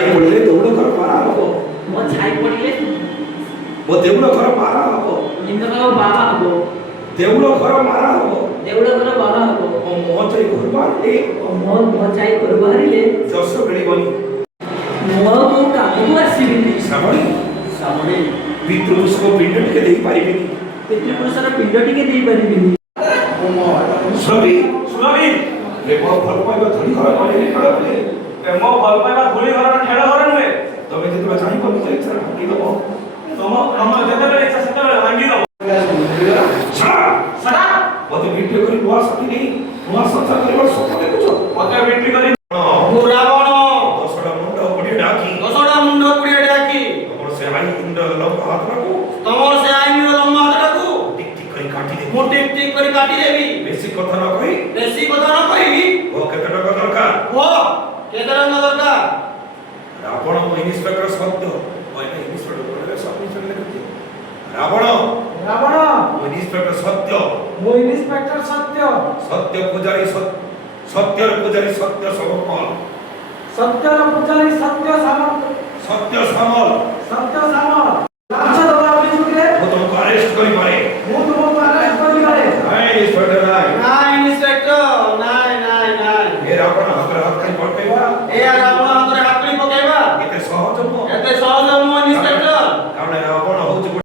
ଛାଇ ପଡ଼ିଲେ ଦେଉଳ ଘର ପାରା ହବ। ମୋ ଛାଇ ପଡ଼ିଲେ ମୋ ଦେଉଳ ଘର ପାରା ହବ। ଇନ୍ଦ୍ର ବାହା ହବ। ଦେଉଳ ଘର ମାରା ହବ। ଦେଉଳ ଘର ବାହା ହବ। ମୋ ମୁହଁ ଚାଇ ଘର ବାହାରିଲେ ମୋ ଛାଇ ଘର ବାହାରିଲେ ଯଶ ମିଳିବନି। ମୁଁ ଆଉ କୋଉ କାମକୁ ଆସିବିନି। ଶ୍ରାବଣୀ ଶ୍ରାବଣୀ ପିତୃପୁରୁଷଙ୍କ ପିଣ୍ଡ ଟିକେ ଦେଇପାରିବିନି। ପିତୃପୁରୁଷର ପିଣ୍ଡ ଟିକେ ଦେଇପାରିବିନି। ସୁରଭି ସୁରଭି ପ୍ରେମ ଭଲ ପାଇବା ଧୂଳି ଘର କଲେ କଳେ ପ୍ରେମ ଭଲ ପାଇବା ଧୂଳି ଘରର ଖେଳ ଘର ନୁହେଁ। ତମେ ଯେତେବେଳେ ଚାହିଁବ ନିଜ ଇଚ୍ଛା ଭାଙ୍ଗିଦେବ। ତମ ଯେତେବେଳେ ଇଚ୍ଛା ସେତେବେଳେ ଭାଙ୍ଗିଦବ। ଛାଡ଼ ମତେ ବିକ୍ରି କରି ନୂଆ ସାଥୀ ନେଇ ନୂଆ ସଂସାର କରିବାର ସ୍ୱପ୍ନ ଦେଖୁଛ। ମତେ ବିକ୍ରି କରି ମୁଁ ରାବଣ 10ଟା ମୁଣ୍ଡ କୋଡ଼ିଏ ଡାକି 10ଟା ମୁଣ୍ଡ 20 ଡାକି ତମର ସେ ଆଇନର ଲମ୍ବା ହାତଟାକୁ ତମର ସେ ଆଇନର ଲମ୍ବା ହାତଟାକୁ ଟିକ୍ ଟିକ୍ କରି କାଟିଦେବି। ମୁଁ ଟିକ୍ ଟିକ୍ କରି କାଟିଦେବି। ବେଶୀ କଥା ନ କହି ବେଶୀ କଥା ନ କହି ଓ କେତେ ଟଙ୍କା ଦରକାର ଓ କେତେ ଟଙ୍କା ଦରକାର? ରାବଣ ମୋ ଇନ୍ସପେକ୍ଟର ସତ୍ୟ ଇନ୍ସପେକ୍ଟର ସବ ଇନ୍ସପେକ୍ଟର ଲେଖୁଛି। ରାବଣ ରାବଣ ମୋ ଇନ୍ସପେକ୍ଟର ସତ୍ୟ ମୁଁ ଇନ୍ସପେକ୍ଟର ସତ୍ୟ ସତ୍ୟ ପୂଜାରୀ ସତ୍ୟର ପୂଜାରୀ ସତ୍ୟ ସମର୍ପଣ ସତ୍ୟର ପୂଜାରୀ ସତ୍ୟ ସାମନ୍ତ ସତ୍ୟ ସମଲ